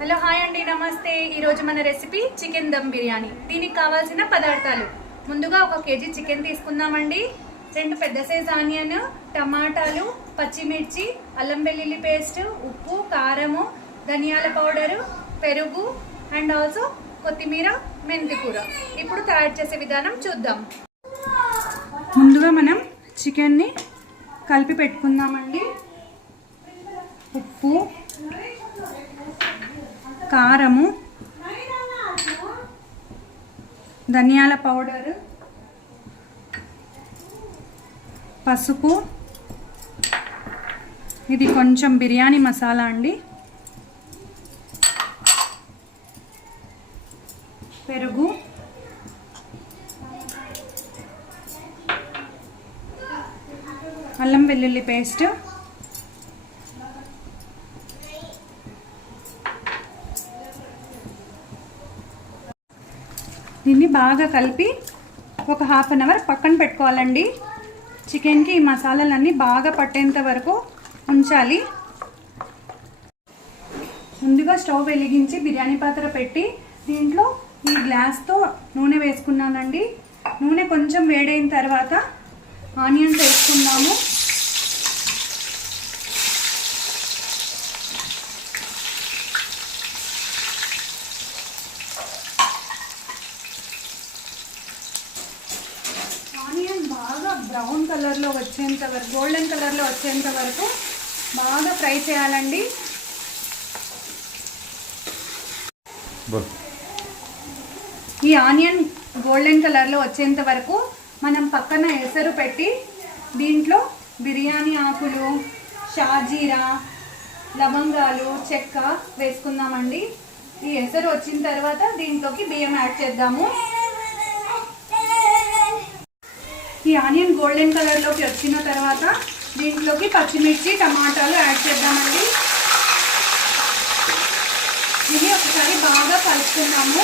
Hello hi అండి, నమస్తే. ఈరోజు మన రెసిపీ చికెన్ దమ్ బిర్యానీ. దీనికి కావాల్సిన పదార్థాలు: ముందుగా 1 కేజీ చికెన్ తీసుకుందామండి. 2 పెద్ద సైజ్ ఆనియన్, టమాటాలు, పచ్చిమిర్చి, అల్లం వెల్లుల్లి పేస్ట్, ఉప్పు, కారము, ధనియాల పౌడరు, పెరుగు అండ్ ఆల్సో కొత్తిమీర, మెంతి కూర. ఇప్పుడు తయారు చేసే విధానం చూద్దాం. ముందుగా మనం చికెన్ని కలిపి పెట్టుకుందామండి. ఉప్పు, కారము, ధనియాల పౌడరు, పసుపు, ఇది కొంచెం బిర్యానీ మసాలా అండి, పెరుగు, అల్లం వెల్లుల్లి పేస్ట్, దీన్ని బాగా కలిపి ఒక ½ అన్ అవర్ పక్కన పెట్టుకోవాలండి. చికెన్కి ఈ మసాలాలన్నీ బాగా పట్టేంత వరకు ఉంచాలి. ముందుగా స్టవ్ వెలిగించి బిర్యానీ పాత్ర పెట్టి దీంట్లో ఈ గ్లాస్తో నూనె వేసుకున్నానండి. నూనె కొంచెం వేడైన తర్వాత ఆనియన్స్ వేసుకున్నాము. బాగా బ్రౌన్ కలర్లో వచ్చేంత వరకు, గోల్డెన్ కలర్లో వచ్చేంత వరకు బాగా ఫ్రై చేయాలండి. ఈ ఆనియన్ గోల్డెన్ కలర్లో వచ్చేంత వరకు మనం పక్కన ఎసరు పెట్టి దీంట్లో బిర్యానీ ఆకులు, షాజీరా, లవంగాలు, చెక్క వేసుకుందామండి. ఈ ఎసరు వచ్చిన తర్వాత దీంట్లోకి బియ్యం యాడ్ చేద్దాము. ఈ ఆనియన్ గోల్డెన్ కలర్లోకి వచ్చిన తర్వాత దీంట్లోకి పచ్చిమిర్చి, టమాటాలు యాడ్ చేద్దామండి. ఇది ఒకసారి బాగా కలుపుకున్నాము.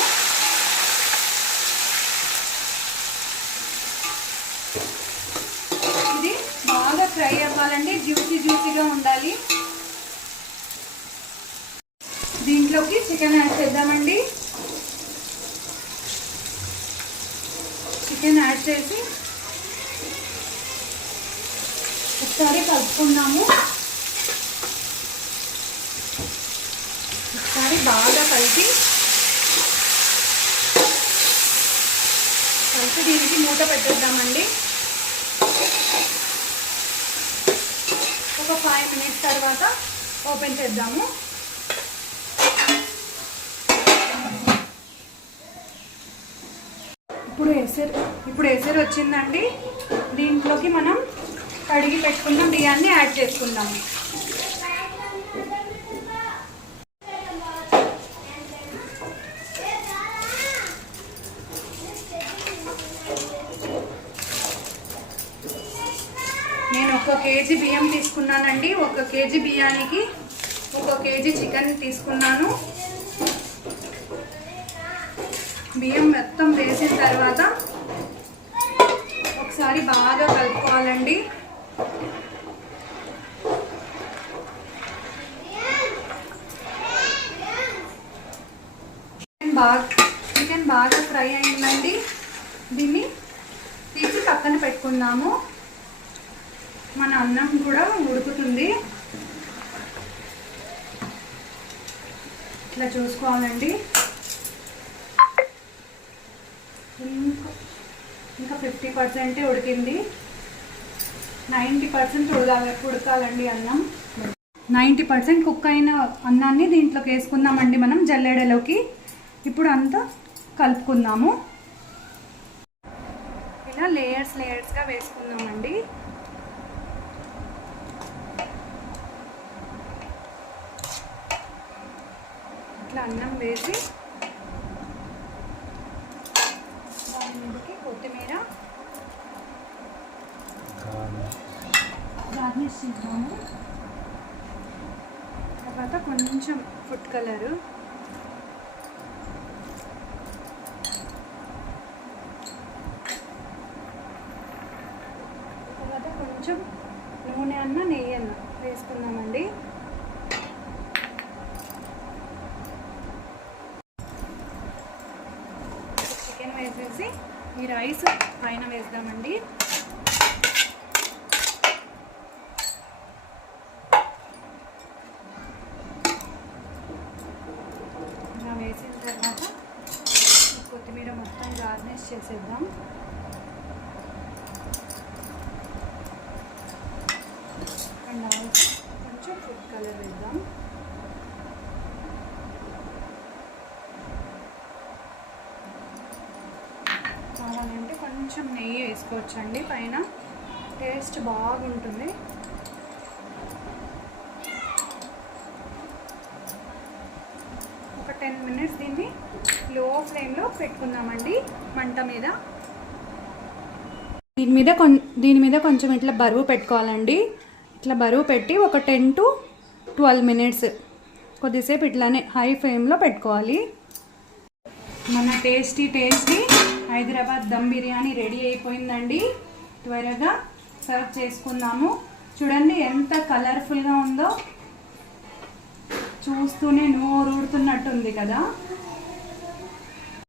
ఇది బాగా ఫ్రై అవ్వాలండి, జ్యూసీగా ఉండాలి. దీంట్లోకి చికెన్ యాడ్ చేద్దామండి. చికెన్ యాడ్ చేసి ఒకసారి కలుపుకున్నాము. ఒకసారి బాగా కలిపి దీనికి మూత పెట్టేద్దామండి. ఒక 5 మినిట్స్ తర్వాత ఓపెన్ చేద్దాము. ఇప్పుడు ఎసరు వచ్చిందండి. దీంట్లోకి మనం కడిగి పెట్టుకున్న బియ్యాన్ని యాడ్ చేసుకుందాము. నేను 1 కేజీ బియ్యం తీసుకున్నానండి. 1 కేజీ బియ్యానికి 1 కేజీ చికెన్ తీసుకున్నాను. బియ్యం మొత్తం వేసిన తర్వాత ఒకసారి బాగా కలుపుకోవాలండి. చికెన్ బాగా ఫ్రై అయిందండి. దీన్ని తీసి పక్కన పెట్టుకుందాము. మన అన్నం కూడా ఉడుకుతుంది. ఇట్లా చూసుకోవాలండి. ఇంకా 50% ఉడికింది. 90% ఉడకాలండి అన్నం. 90% కుక్ అయిన అన్నాన్ని దీంట్లోకి వేసుకుందామండి మనం జల్లెడలోకి. ఇప్పుడు అంతా కలుపుకుందాము. ఇలా లేయర్స్గా వేసుకుందామండి. ఇట్లా అన్నం వేసి దాని మీదకి కొత్తిమీర గార్నిష్ చేద్దాము. తర్వాత కొంచెం ఫుడ్ కలరు, తర్వాత కొంచెం నూనె నెయ్యి వేసుకుందామండి. ఈ రైస్ పైన వేద్దామండి. ఇలా వేసిన తర్వాత కొత్తిమీర మొత్తం గార్నిష్ చేసేద్దాం. అండ్ ఆల్సో కొంచెం ఫుడ్ కలర్ వేద్దాం. కావాలంటే కొంచెం నెయ్యి వేసుకోవచ్చండి పైన, టేస్ట్ బాగుంటుంది. ఒక 10 మినిట్స్ దీన్ని లో ఫ్లేమ్లో పెట్టుకుందామండి మంట మీద. దీని మీద కొంచెం ఇట్లా బరువు పెట్టుకోవాలండి. ఇట్లా బరువు పెట్టి ఒక 10 to 12 మినిట్స్ కొద్దిసేపు ఇట్లానే హై ఫ్లేమ్లో పెట్టుకోవాలి. మన టేస్టీ హైదరాబాద్ దమ్ బిర్యానీ రెడీ అయిపోయిందండి. త్వరగా సర్వ్ చేసుకుందాము. చూడండి ఎంత కలర్ఫుల్గా ఉందో, చూస్తూనే నోరూరుతున్నట్టుంది కదా.